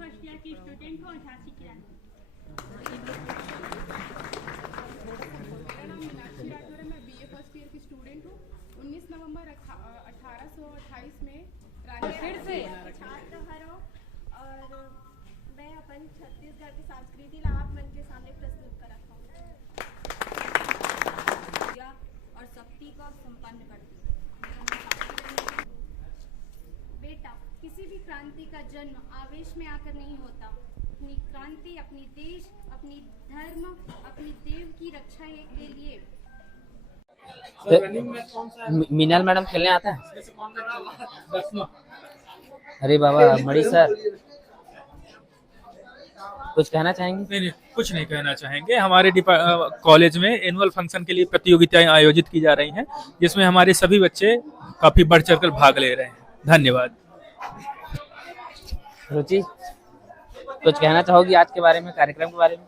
First year की student हूँ झांसी की रानी। मेरा नाम मीनाक्षी राठौर है। मैं बीए फर्स्ट ईयर की स्टूडेंट हूँ। 19 नवंबर 1828 में रानी छात्र हरो और मैं अपन छत्तीसगढ़ के सांस्कृतिक लाभ मन के सामने प्रस्तुत कर रखा हूँ और शक्ति को संपन्न करती हूँ। बेटा, किसी भी क्रांति का जन्म आवेश में आकर नहीं होता। अपनी क्रांति अपनी देश, अपनी धर्म, अपनी देव की रक्षा के लिए। मीनाल मैडम खेलने आता है? अरे बाबा मणि सर कुछ कहना चाहेंगे? नहीं, कुछ नहीं कहना चाहेंगे। हमारे कॉलेज में एनुअल फंक्शन के लिए प्रतियोगिताएं आयोजित की जा रही हैं, जिसमें हमारे सभी बच्चे काफी बढ़ चढ़कर भाग ले रहे हैं। धन्यवाद। रुचि कुछ कहना चाहोगी आज के बारे में, कार्यक्रम के बारे में?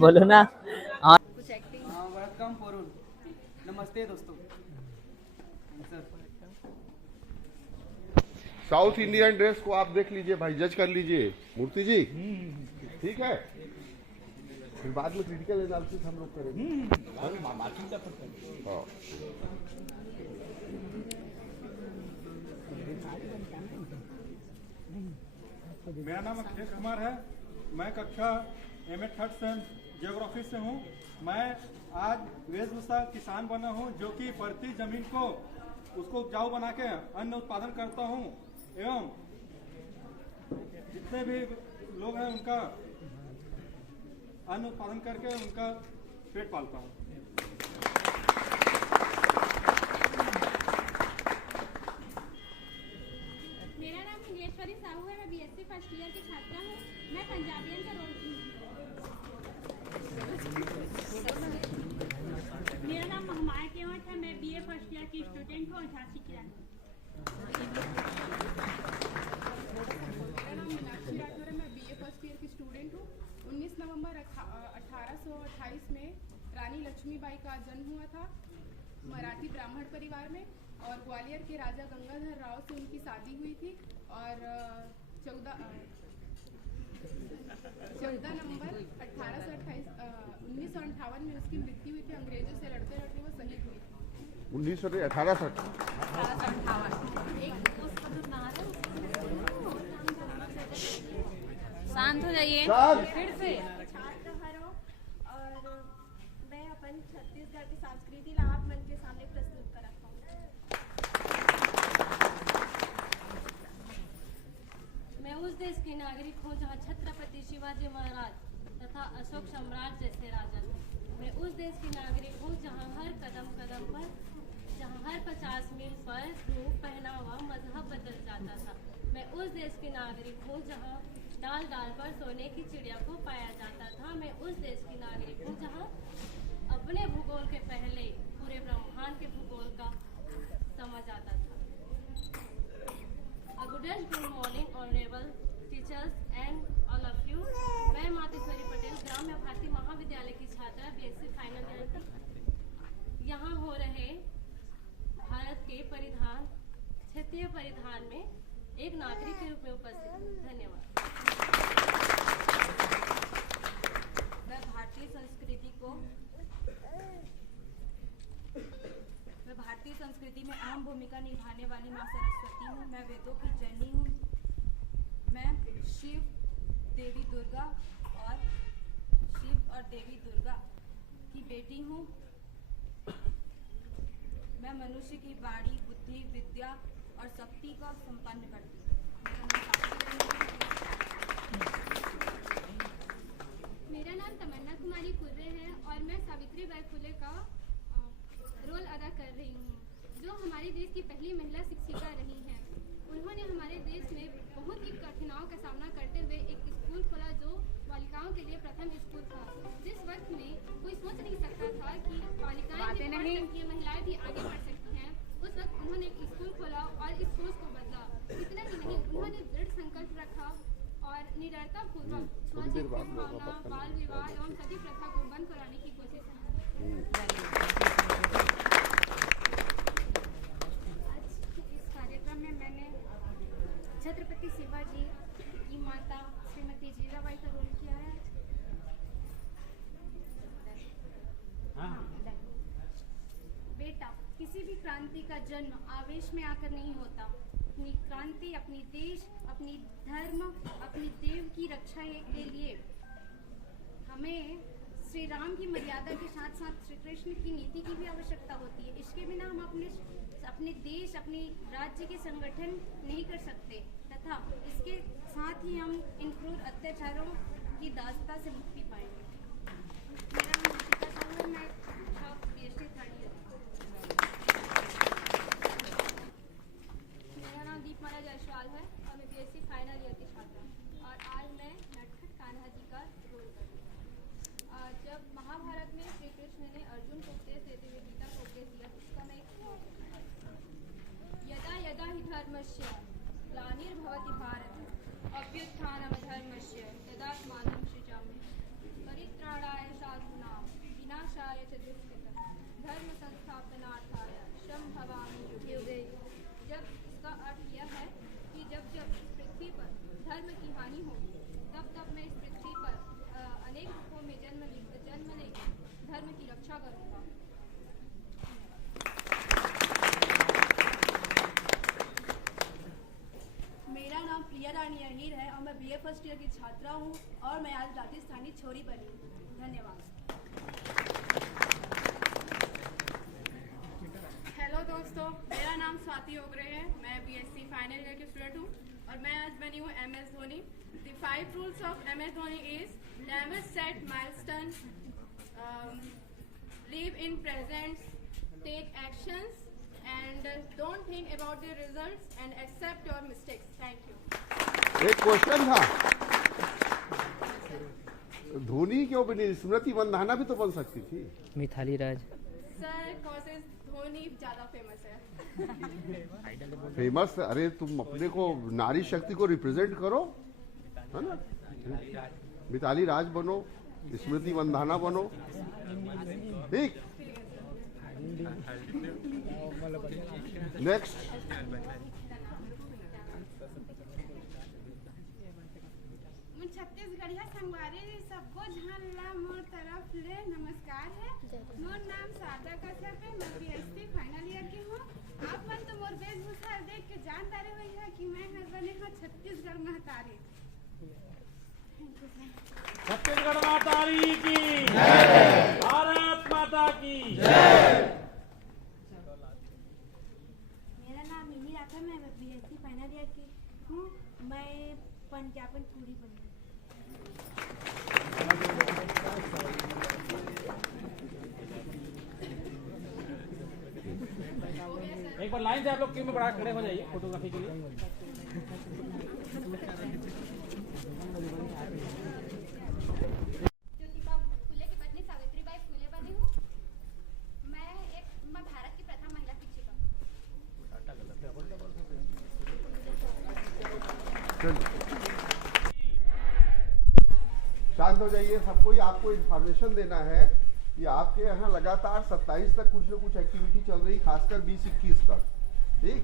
बोलो ना। कुछ एक्टिंग। वेलकम फॉरून। नमस्ते दोस्तों। साउथ इंडियन ड्रेस को आप देख लीजिए भाई, जज कर लीजिए। मूर्ति जी ठीक है, फिर बाद में क्रिटिकल एनालिसिस हम लोग करेंगे। हाँ। मेरा नाम अखिलेश कुमार है। मैं कक्षा एमए थर्ड सेम ज्योग्राफी से हूँ। मैं आज वेशभूषा किसान बना हूँ, जो कि प्रति जमीन को उसको उपजाऊ बना के अन्न उत्पादन करता हूँ एवं जितने भी लोग हैं उनका अन्न उत्पादन करके उनका पेट पालता हूँ। मेरा नाम हिंदेश्वरी साहू है। मैं बीएससी फर्स्ट ईयर की छात्रा हूँ। मैं पंजाबियन का रोल। मेरा नाम महमाया केवट है। मैं बीए फर्स्ट ईयर की स्टूडेंट हूँ झांसी की रानी। मेरा नाम मीनाक्षी राठौर है। मैं बीए फर्स्ट ईयर की स्टूडेंट हूँ। 19 नवंबर 1828 में रानी लक्ष्मीबाई का जन्म हुआ था मराठी ब्राह्मण परिवार में, और ग्वालियर के राजा गंगाधर राव से उनकी शादी हुई थी। और 14 नवंबर 1958 में उसकी मृत्यु हुई थी। अंग्रेजों से लड़ते लड़ते वो शहीद हुई थी। 1858। शांत हो जाइए। फिर से छात्र हरो और मैं अपन छत्तीसगढ़ के सांस्कृतिक लाभ मन के सामने प्रस्तुत कर रखा हूँ। मैं उस देश के नागरिक हूँ जहाँ छत्रपति शिवाजी महाराज तथा अशोक सम्राट जैसे राजा थे। मैं उस देश की नागरिक हूँ जहाँ हर कदम कदम पर, जहाँ हर 50 मील पर रूप, पहनावा, मजहब बदल जाता था। मैं उस देश की नागरिक हूँ जहाँ डाल डाल पर सोने की चिड़िया को पाया जाता था। मैं उस देश की नागरिक हूँ जहाँ अपने भूगोल के पहले पूरे ब्रह्मांड के भूगोल का समझ आता था। Good morning honourable teachers and all of you. मैं मातेश्वरी पटेल ग्राम्य भारती महाविद्यालय की छात्रा बीएससी फाइनल ईयर की। यहाँ हो रहे भारत के परिधान, क्षेत्रीय परिधान में एक नागरिक के रूप में उपस्थित हूँ। धन्यवाद। मैं भारतीय संस्कृति में अहम भूमिका निभाने वाली माँ सरस्वती हूँ। मैं वेदों की जननी हूँ। मैं शिव देवी दुर्गा की बेटी हूँ। मैं मनुष्य की वाणी, बुद्धि, विद्या और शक्ति को संपन्न करती हूँ। मेरा नाम तमन्ना कुमारी कुर्रे है और मैं सावित्रीबाई फुले का रोल अदा कर रही हूँ, जो हमारे देश की पहली महिला शिक्षिका रही हैं। उन्होंने हमारे देश में बहुत ही कठिनाइयों का सामना करते हुए एक स्कूल खोला, जो बालिकाओं के लिए प्रथम स्कूल था। जिस वक्त में कोई सोच नहीं सकता था कि बालिकाएं भी पढ़ सकती हैं, महिलाएं भी आगे बढ़ सकती हैं, उस वक्त उन्होंने एक स्कूल खोला और इस सोच को बदला। इतना ही नहीं, उन्होंने दृढ़ संकल्प रखा और निडरता पूर्वक छुआछूत की भावना, बाल विवाह एवं सती प्रथा को बंद कराने की कोशिश की। आज इस कार्यक्रम में मैं छत्रपति शिवाजी की माता श्रीमती जीजाबाई का रोल किया है। बेटा, किसी भी क्रांति का जन्म आवेश में आकर नहीं होता। अपनी क्रांति, अपनी देश, अपनी धर्म, अपनी देव की रक्षा के लिए हमें श्री राम की मर्यादा के साथ साथ श्री कृष्ण की नीति की भी आवश्यकता होती है। इसके बिना हम अपने देश, अपने राज्य के संगठन नहीं कर सकते तथा इसके साथ ही हम इन क्रूर अत्याचारों की दास्ता से मुक्ति पाएंगे। मेरा नाम निशिता साहू है, मैं PhD थर्ड ईयर। मेरा नाम दीपमाला जायसवाल है और मैं BSc फाइनल ईयर की छात्रा हूँ और आज मैं नटखट कान्हा जी का रोल कर रही हूँ। जब महाभारत में श्री कृष्ण ने अर्जुन को उपदेश देते हुए गीता को उपदेश दिया, उसका मैं एक यदा यदा हि धर्मस्य ग्लानिर्भवति भारत अभ्युत्थानमधर्मस्य तदात्मानं सृजाम्यहम् परित्राणाय साधूनां विनाशाय च दुष्कृतां धर्म संस्थापनार्थाय संभवामि युगे युगे। जब इसका अर्थ यह है कि जब जब इस पृथ्वी पर धर्म की हानि हो, तब तब मैं इस पृथ्वी पर अनेक रूपों में जन्म लेकर धर्म की रक्षा करूँगा। मेरा नाम प्रिया रानी अहीर है और मैं BA फर्स्ट ईयर की छात्रा हूँ और मैं आज राजस्थानी छोरी बनी हूँ। धन्यवाद। हेलो दोस्तों, मेरा नाम स्वाति ओगरे है। मैं BSc फाइनल ईयर की स्टूडेंट हूँ और मैं आज बनी हूँ MS Dhoni. The 5 rules of MS Dhoni is never set milestones, live in present, take actions and don't think about the results and accept your mistakes. Thank you. एक क्वेश्चन था, धोनी क्यों बनी? स्मृति मंधाना भी तो बन सकती थी। मिताली राज सर, कॉजेज धोनी ज़्यादा फेमस है। फेमस? अरे तुम अपने को नारी शक्ति को रिप्रेजेंट करो, है ना? मिताली राज बनो, स्मृति मंधाना बनो, ठीक? नेक्स्ट। छत्तीसगढ़िया संगवारी सबको जहाँ ला मोर तरफ ले नमस्कार है। मोर नाम शारदा कश्यप है, मैं BSc फाइनल ईयर की हूँ। आप मन तो मोर वेशभूषा देख के जानदारी हुई है कि मैं हर बने हाँ छत्तीसगढ़ महतारी। छत्तीसगढ़ मातारी की जय, भारत माता की जय। मेरा नाम मिमी राठौर है, मैं BSc फाइनल ईयर की हूँ। मैं पंजाबन छोरी बनी। एक बार लाइन से आप लोग क्यों में बड़ा खड़े हो जाइए फोटोग्राफी के लिए। ज्योतिबा फुले की पत्नी सावित्रीबाई फुले बनी हूँ। मैं भारत की प्रथम महिला शिक्षिका हूँ। शांत हो जाइए सबको। आपको इन्फॉर्मेशन देना है कि आपके यहाँ लगातार 27 तक कुछ न कुछ एक्टिविटी चल रही, खासकर 20-21 तक, ठीक?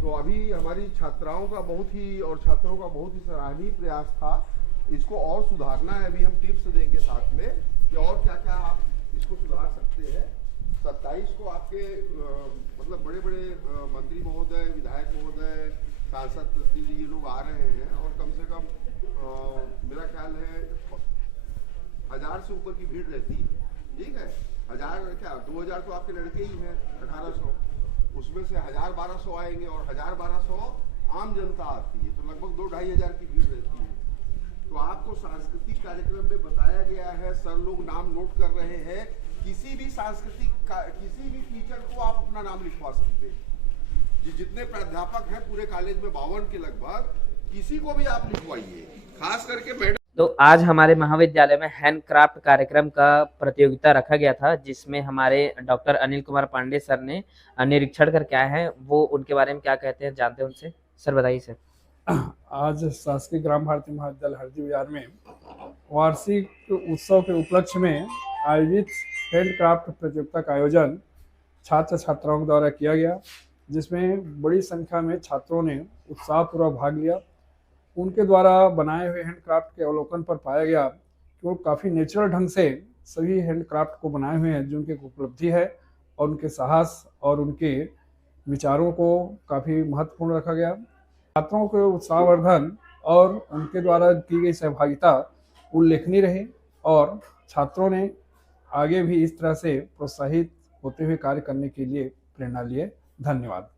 तो अभी हमारी छात्राओं का बहुत ही और छात्रों का बहुत ही सराहनीय प्रयास था। इसको और सुधारना है। अभी हम टिप्स देंगे साथ में कि और क्या क्या आप इसको सुधार सकते हैं। 27 को आपके मतलब बड़े बड़े मंत्री महोदय, विधायक महोदय, सांसद प्रतिनिधि ये लोग आ रहे हैं और कम से कम मेरा ख्याल है 1000 से ऊपर की भीड़ रहती है, ठीक है? 1000 क्या 2000 तो आपके लड़के ही हैं, 1800, उसमें से 1000-1200 आएंगे और 1000-1200 आम जनता आती है, तो लगभग 2-2.5 हज़ार की भीड़ रहती है। तो आपको सांस्कृतिक कार्यक्रम में बताया गया है, सर लोग नाम नोट कर रहे हैं, किसी भी सांस्कृतिक किसी भी टीचर को आप अपना नाम लिखवा सकते हैं। जितने प्राध्यापक हैं पूरे कॉलेज में 52 के लगभग, किसी को भी आप लिखवाइए, खास करके मैडम। तो आज हमारे महाविद्यालय में हैंडक्राफ्ट कार्यक्रम का प्रतियोगिता रखा गया था, जिसमें हमारे डॉक्टर अनिल कुमार पांडे सर ने निरीक्षण करके आए हैं। वो उनके बारे में क्या कहते हैं जानते हैं उनसे। सर बताइए सर। आज शासकीय ग्राम भारती महाविद्यालय हरदी बाजार में वार्षिक उत्सव के उपलक्ष्य में आयोजित हैंडक्राफ्ट प्रतियोगिता का आयोजन छात्र छात्राओं के द्वारा किया गया। जिसमें बड़ी संख्या में छात्रों ने उत्साहपूर्वक भाग लिया। उनके द्वारा बनाए हुए हैंडक्राफ्ट के अवलोकन पर पाया गया कि वो काफ़ी नेचुरल ढंग से सभी हैंडक्राफ्ट को बनाए हुए हैं, जो उनकी उपलब्धि है और उनके साहस और उनके विचारों को काफ़ी महत्वपूर्ण रखा गया। छात्रों के उत्साहवर्धन और उनके द्वारा की गई सहभागिता उल्लेखनीय रही और छात्रों ने आगे भी इस तरह से प्रोत्साहित होते हुए कार्य करने के लिए प्रेरणा लिए। धन्यवाद।